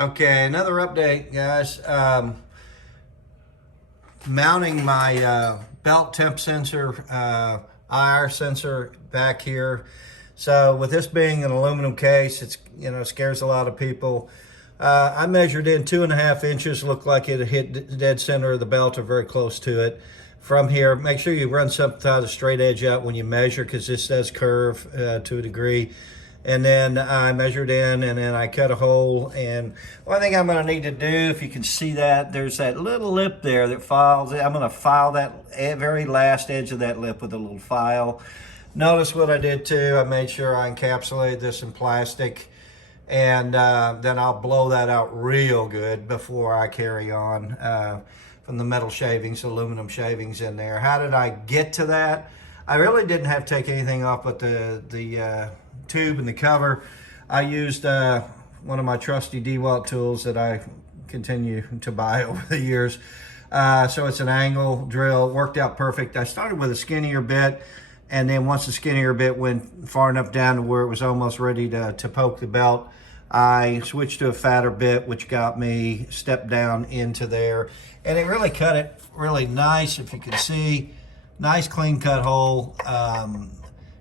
Okay, another update, guys. Mounting my belt temp sensor, IR sensor back here. So with this being an aluminum case, it's scares a lot of people. I measured in 2.5 inches. Looked like it hit the dead center of the belt or very close to it. From here, make sure you run something out the straight edge out when you measure, because this does curve to a degree. And then I measured in, and then I cut a hole. And one thing I'm going to need to do, if you can see that, there's that little lip there that files. I'm going to file that very last edge of that lip with a little file. Notice what I did too. I made sure I encapsulated this in plastic, and then I'll blow that out real good before I carry on from the metal shavings, aluminum shavings in there. How did I get to that? I really didn't have to take anything off but the tube and the cover. I used one of my trusty DeWalt tools that I continue to buy over the years. So it's an angle drill, worked out perfect. I started with a skinnier bit, and then once the skinnier bit went far enough down to where it was almost ready to poke the belt, I switched to a fatter bit, which got me stepped down into there. And it really cut it really nice, if you can see. Nice clean cut hole.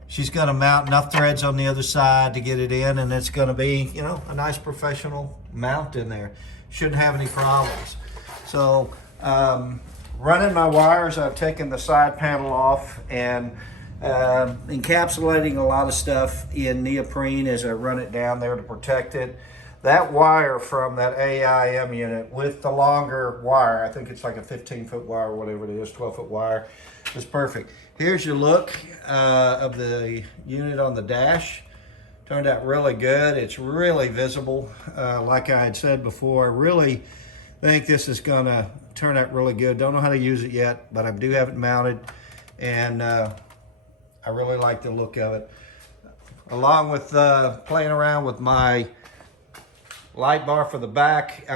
She's going to mount enough threads on the other side to get it in, and it's going to be, a nice professional mount in there. Shouldn't have any problems. So running my wires, I've taken the side panel off and encapsulating a lot of stuff in neoprene as I run it down there to protect it. That wire from that AIM unit with the longer wire, I think it's like a 15-foot wire or whatever it is, 12-foot wire, is perfect. Here's your look of the unit on the dash. Turned out really good. It's really visible. Like I had said before, I really think this is gonna turn out really good. Don't know how to use it yet, but I do have it mounted, and I really like the look of it. Along with playing around with my light bar for the back,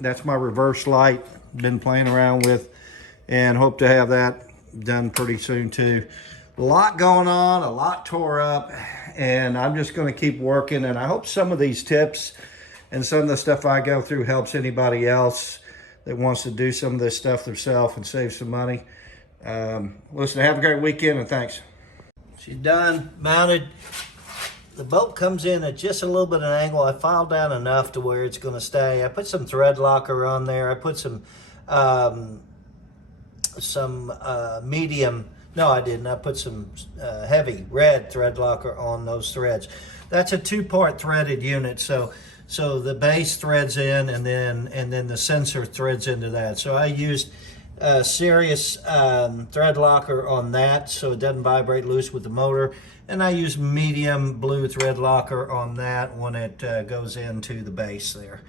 that's my reverse light, been playing around with, and hope to have that done pretty soon too. A lot going on, a lot tore up, and I'm just going to keep working. And I hope some of these tips and some of the stuff I go through helps anybody else that wants to do some of this stuff themselves and save some money. Listen, have a great weekend, and thanks. She's done, mounted. The bolt comes in at just a little bit of an angle. I filed down enough to where it's going to stay. I put some thread locker on there. I put some medium, no I didn't, I put some heavy red thread locker on those threads. That's a 2-part threaded unit, so the base threads in, and then the sensor threads into that. So I used serious thread locker on that so it doesn't vibrate loose with the motor, and I use medium blue thread locker on that when it goes into the base there,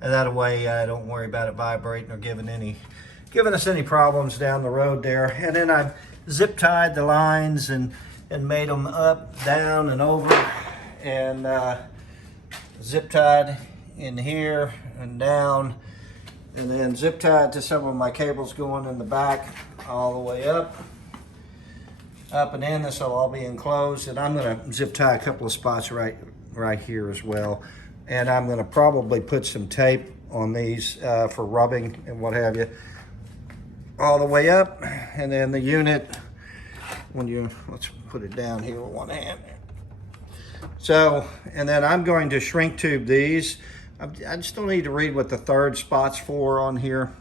and that way I don't worry about it vibrating or giving us any problems down the road there. And then I've zip tied the lines and made them up, down, and over, and zip tied in here and down, and then zip tied to some of my cables going in the back all the way up and in. This will all be enclosed, and I'm going to zip tie a couple of spots right here as well. And I'm going to probably put some tape on these for rubbing and what have you, all the way up. And then the unit, let's put it down here with one hand. So, and then I'm going to shrink tube these. I just don't need to read what the third spot's for on here.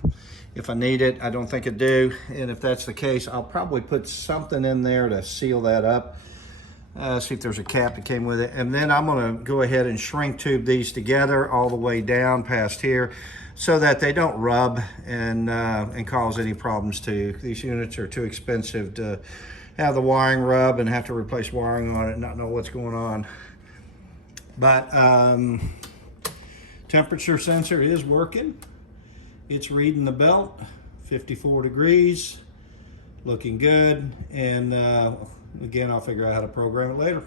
If I need it, I don't think I do. And if that's the case, I'll probably put something in there to seal that up. See if there's a cap that came with it. And then I'm gonna go ahead and shrink tube these together all the way down past here so that they don't rub and cause any problems too. These units are too expensive to have the wiring rub and have to replace wiring on it and not know what's going on. But temperature sensor is working. It's reading the belt, 54 degrees, looking good. And again, I'll figure out how to program it later.